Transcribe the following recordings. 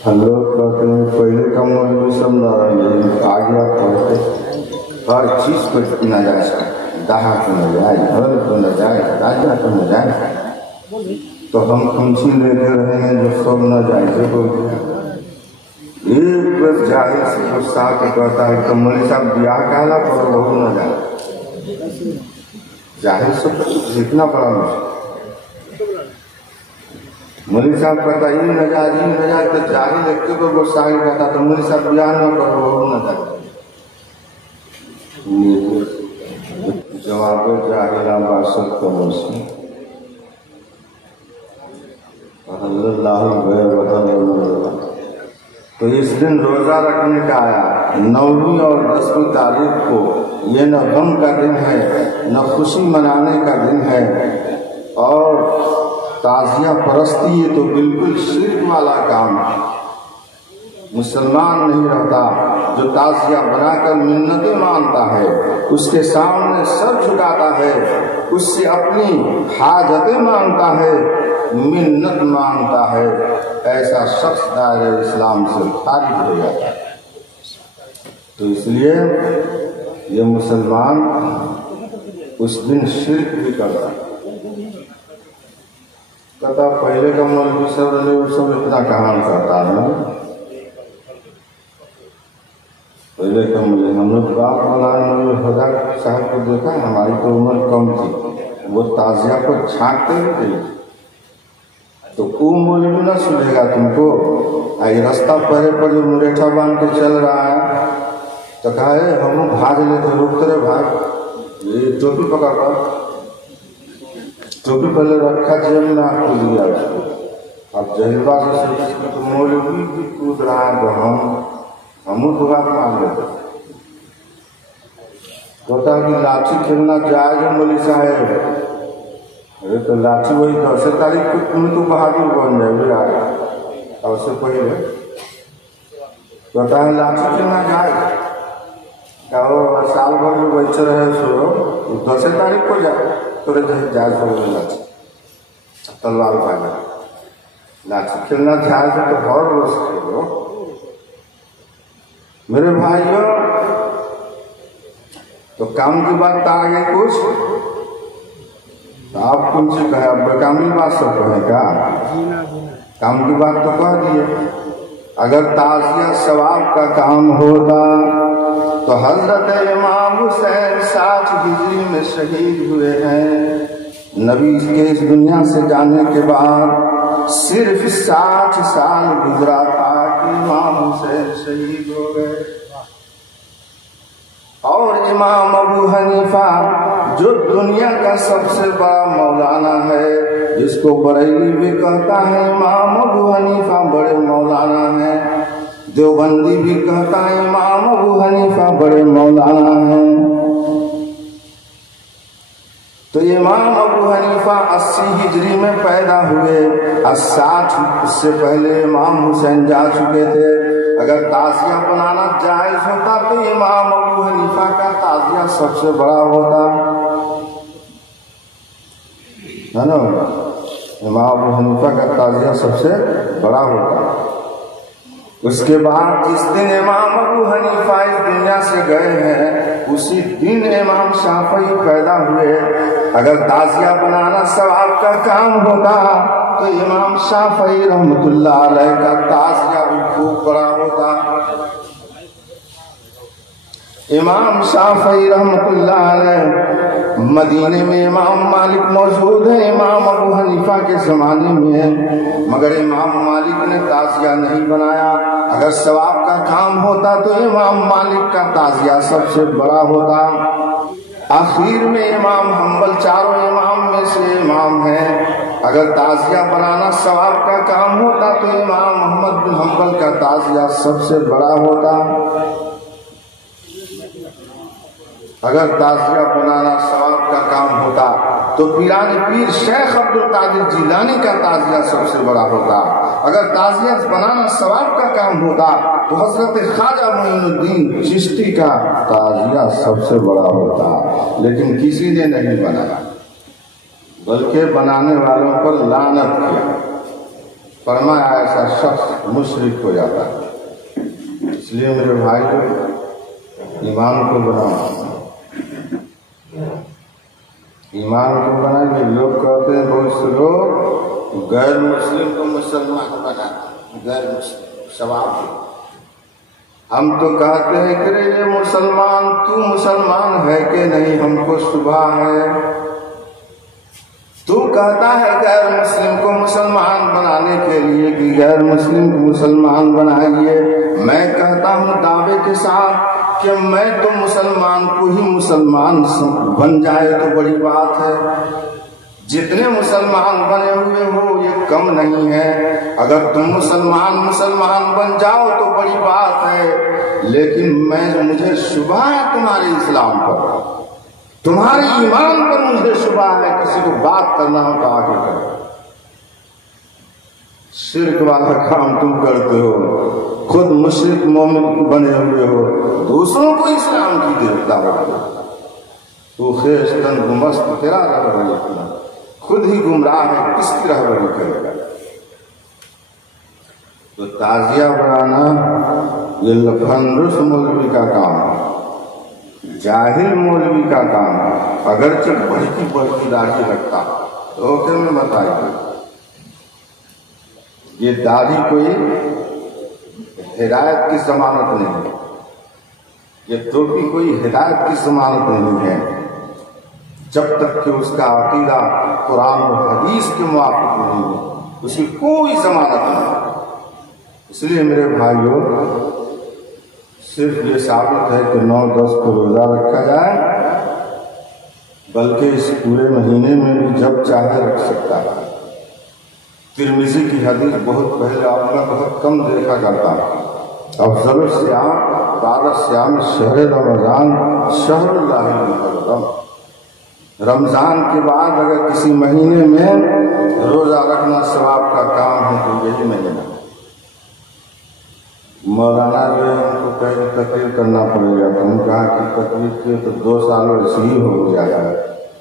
हम लोग कहते हैं पहले का मौलवी समझा आगे पढ़ते हर चीज़ पर नाजायज का दाहा तो नाजायज, घर तो नाजायज, राजा तो नाजायज, तो हम कौन-सी लेते रहेंगे जो सब नाजायज बोलते हैं। एक बार जाहिर से गुस्सा के कहता है तो मौलवी साहब ब्याह कहला पर बहुत नाजायज, जाहिर से जितना बड़ा मुश्किल मौलवी साहब कहता ये नजायज तो जाहिर लगते को गुस्सा ही कहता तो मौलवी साहब ब्याह न करो बहुत नाजायज। जवाब जाहिरा बासत को मुश्किल तो इस दिन रोज़ा रखने का आया। 9वीं और 10वीं तारीख को ये न गम का दिन है न खुशी मनाने का दिन है, और ताज़िया परस्ती ये तो बिल्कुल शिर्क वाला काम है। मुसलमान नहीं रहता जो ताज़िया बनाकर मिन्नतें मानता है, उसके सामने सर झुकाता है, उससे अपनी हाजतें मांगता है, मिन्नत मांगता है, ऐसा शख्स दायरे इस्लाम से खारिज हो जाता है। तो इसलिए ये मुसलमान उस दिन शिर्क भी करता है। कहता पहले का मौलवी सब ने वो सब इतना कहां करता है, पहले का मुझे हम लोग बाप मौलाना रोजा साहब को देखा, हमारी तो उम्र कम थी, वो ताज़िया को छांटते भी थे। तो वो मौलवी ना सुनेगा तुमको, आई रास्ता पहले पर जो मुरेठा बांध के चल रहा है तो कहे हम भाग लेते रुकते रहे भाग, ये टोपी पकड़ कर टोपी पहले रखा जेब में आपको दिया उसको। अब जहलवा से तो मौलवी भी कूद रहा है तो हम दुआ मांग लेते। कहता कि लाठी खेलना जायज मौलवी साहब, अरे तो लाठी वही 10 तारीख को तुम तो बहादुर बन जाए आएगा, और उससे पहले कहता है लाठी खेलना जायज, और साल भर में बैठे रहे सो 10 तारीख को जाए तो जायज हो गए लाठी तलवार भागा। लाठी खेलना जायज है तो हर रोज खेलो मेरे भाइयों। तो काम की बात आ गई कुछ, तो आप कौन सी कहे, अब बेकामी बात सब कहे क्या, काम की बात तो कह दिए। अगर ताज़िया सवाब का काम होता तो हजरत इमाम हुसैन 60 हिजरी में शहीद हुए हैं। नबी के इस दुनिया से जाने के बाद सिर्फ 60 साल गुजरा था कि इमाम हुसैन शहीद हो गए। और इमाम अबू हनीफा जो दुनिया का सबसे बड़ा मौलाना है, जिसको बरेली भी कहता है इमाम अबू हनीफा बड़े मौलाना हैं, देवबंदी भी कहता है इमाम अबू हनीफा बड़े मौलाना हैं। तो इमाम अबू हनीफा 80 हिजरी में पैदा हुए, 60 से पहले इमाम हुसैन जा चुके थे। अगर ताज़िया बनाना जायज होता तो इमाम अबू हनीफा का ताज़िया सबसे बड़ा होता है ना, इमाम अबू हनीफा का ताज़िया सबसे बड़ा होता। उसके बाद जिस दिन इमाम अबू हनीफा इस दुनिया से गए हैं, उसी दिन इमाम शाफई पैदा हुए। अगर ताज़िया बनाना सवाब का काम होता तो इमाम शाफई रहमतुल्लाह अलैह का ताज़िया भी खूब बड़ा होता। इमाम शाफई रहमतुल्लाह अलैह मदीने में इमाम मालिक मौजूद है इमाम अबू हनीफा के ज़माने में, मगर इमाम मालिक ने ताज़िया नहीं बनाया। अगर सवाब का काम होता तो इमाम मालिक का ताज़िया सबसे बड़ा होता। आखिर में इमाम हम्बल चारों इमाम में से इमाम हैं। अगर ताज़िया बनाना सवाब का काम होता तो इमाम मोहम्मद बिन हम्बल का ताज़िया सबसे बड़ा होता। अगर ताज़िया बनाना सवाब का काम होता तो पीरानी पीर शेख अब्दुल कादिर जिलानी का ताज़िया सबसे बड़ा होता। अगर ताज़िया बनाना सवाब का काम होता तो हजरत ख्वाजा मोइनुद्दीन चिश्ती का ताज़िया सबसे बड़ा होता। लेकिन किसी ने नहीं बनाया, बल्कि बनाने वालों पर लानत किया। फरमाया ऐसा शख्स मुशरिक हो जाता है। इसलिए मेरे भाई ईमान को बनाओ, ईमान को बनाइए। लोग कहते हैं बहुत से लोग गैर मुस्लिम को मुसलमान बना, गैर मुस्लिम सवाब। हम तो कहते हैं कि ये मुसलमान, तू मुसलमान है कि नहीं, हमको शुबह है। तू कहता है गैर मुस्लिम को मुसलमान बनाने के लिए कि गैर मुस्लिम को मुसलमान बनाइए। मैं कहता हूँ दावे के साथ कि मैं तो मुसलमान को ही मुसलमान बन जाए तो बड़ी बात है। जितने मुसलमान बने हुए हो ये कम नहीं है। अगर तुम मुसलमान बन जाओ तो बड़ी बात है, लेकिन मुझे शुबह है तुम्हारे इस्लाम पर, तुम्हारे ईमान पर मुझे शुबह है। किसी को बात करना हो तो आगे करो। शिर्क वाला काम तुम करते हो, खुद मुशरिक मोमिन बने हुए हो, दूसरों को इस्लाम की दावत दो। तू ख़ेस्तन मस्त तेरा रहबरी, खुद ही गुमराह है, किसकी रहबरी करेगा। तो ताजिया बनाना ये लफंदुस मौलवी का काम है, जाहिल मौलवी का काम है। अगर चल बढ़ती दाढ़ी रखता तो क्या में बताइए, ये दाढ़ी कोई हिदायत की जमानत नहीं है, ये टोपी कोई हिदायत की जमानत नहीं है, जब तक कि उसका अकीदा कुरान और हदीस के मुआफिक नहीं हो, उसकी कोई जमानत नहीं। इसलिए मेरे भाइयों, सिर्फ ये साबित है कि 9-10 को रोजा रखा जाए, बल्कि इस पूरे महीने में भी जब चाहे रख सकता है। तिरमिज़ी की हदीस बहुत पहले आपने बहुत कम देखा करता है, अफज़ल श्याम बाद श्याम शहर रमज़ान शहरुल्लाहिल मुहर्रम। रमज़ान के बाद अगर किसी महीने में रोज़ा रखना सवाब का काम है तो यही महीना। मौलाना जो है उनको कहीं तकरीर करना पड़ेगा, तो उन्होंने कहा कि तकरीर के तो 2 साल ऐसे ही हो जाएगा,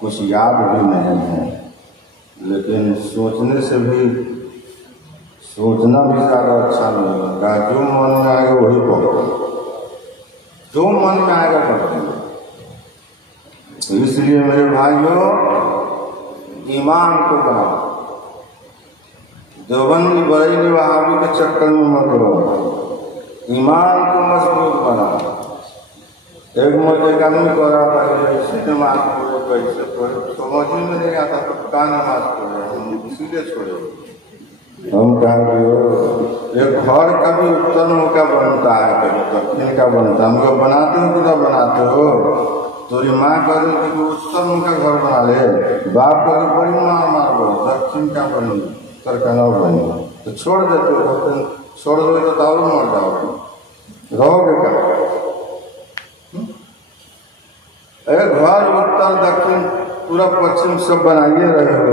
कुछ याद भी नहीं है। लेकिन सोचना भी ज़्यादा अच्छा नहीं लगता। जो मन में आएगा वही पढ़ो, जो मन में आएगा पढ़ेंगे। इसलिए मेरे भाइयों, ईमान को बनाओ। देवबंदी बरेली वहाबी के चक्कर में मत रहो, ईमान को मजबूत बनाओ। एक आदमी कह रहा था कि ऐसे नमाज पढ़ो, कैसे पढ़ो, समझ में नहीं आता तो क्या नमाज पढ़े, हम इसीलिए छोड़े। हम कहेंगे एक घर का भी उत्तर मुँह का बनता है, कभी दक्षिण का बनता है। हमको बनाते हो कि ना बनाते हो? तोरी माँ कह रही कि उत्तर मुँह का घर बना ले, बाप कह रही बड़ी मार दो, दक्षिण का बनी, उत्तर का न बनी, तो छोड़ देते हो। छोड़ दो तो दारू मर जाओगे, रहोगे क्या? एक घर उत्तर दक्षिण पूरा पश्चिम सब बनाइए रहे हो,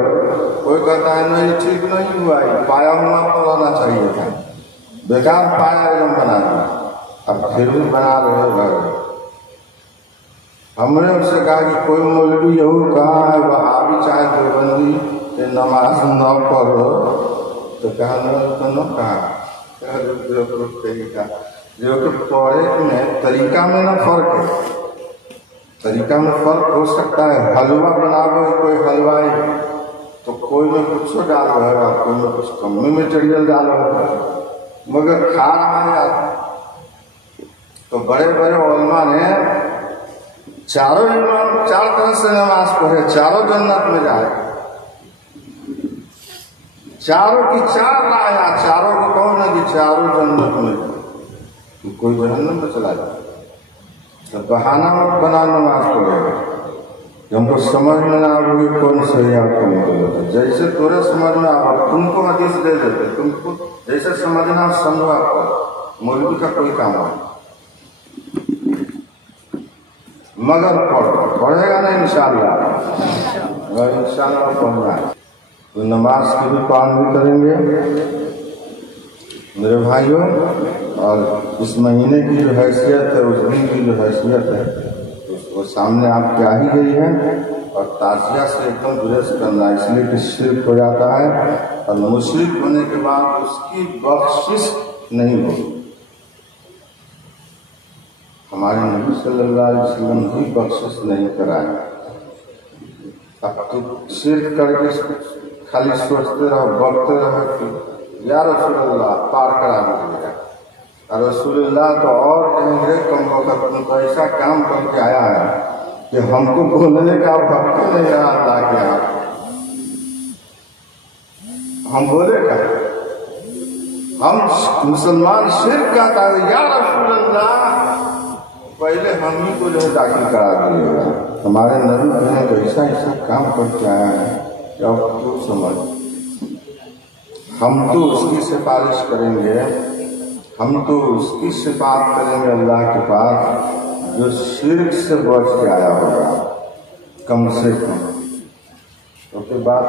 कोई कहता है नहीं ठीक नहीं हुआ, पाया हुआ तो रहना चाहिए था, बेकार पाया एकदम बना दिया, अब फिर भी बना रहे हो घर। हमने उससे कहा कि कोई मौलवी यहू कहा है वहाबी चाहे देवबंदी के नमाज न पढ़ो, तो कहा न कहा जो कि पढ़े में तरीका में ना फर्क है। तरीका में फर्क हो सकता है। हलवा बनाओ कोई हलवाई तो कोई में कुछ डाल रहा है, कोई में कुछ कम में मटेरियल डाल रहा है, मगर खा रहा है आदमी। तो बड़े बड़े उलमा ने चारों इमाम 4 तरह से नमाज पढ़े, चारों जन्नत में जाए। चारों की 4 राया, चारों को कौन है कि चारों जन्नत में, तो कोई जहन्नम में चला जाए। तो बहाना मत बना नमाज पढ़ेगा, हमको समझ में ना आवे कौन सही और कौन गलत। जैसे तोरे समझ में आवा तुमको हदीस दे देते, तुमको जैसे समझना समझो। आपको मौलवी का कोई काम नहीं, मगर पढ़ेगा नहीं इंशाअल्लाह, इंशाअल्लाह पढ़ना है। तो नमाज की भी पालन करेंगे मेरे भाइयों। और इस महीने की जो हैसियत है, उस दिन की जो हैसियत है, वो सामने आपके आ ही गई है। और ताजिया से एकदम गुरेज करना, इसलिए कि शिर्क हो जाता है। और मुशरिक होने के बाद उसकी बख्शिश नहीं होगी। हमारे नबी सल्लल्लाहु अलैहि वसल्लम भी बख्शिश नहीं कराए। अब तो शिर्क करके खाली सोचते रहो, बकते रहो कि या रसूलल्लाह पार करा दीजिएगा, और रसूलल्लाह तो और कहेंगे कम वक्त तुम तो ऐसा काम करके आया है कि हमको बोलने का वक्त नहीं रहा अल्लाह के यहाँ, हम बोलेगा हम मुसलमान शिर्क का था, या रसूलल्लाह पहले हम ही को जो है दाखिल करा दिएगा। हमारे नबी ने तो ऐसा ऐसा काम करके आया है कि अब तो समझ, हम तो उसकी सिफारिश करेंगे, हम तो उसकी सिफात करेंगे अल्लाह के पास जो शिर्क से बच के आया होगा कम से कम। उसके बाद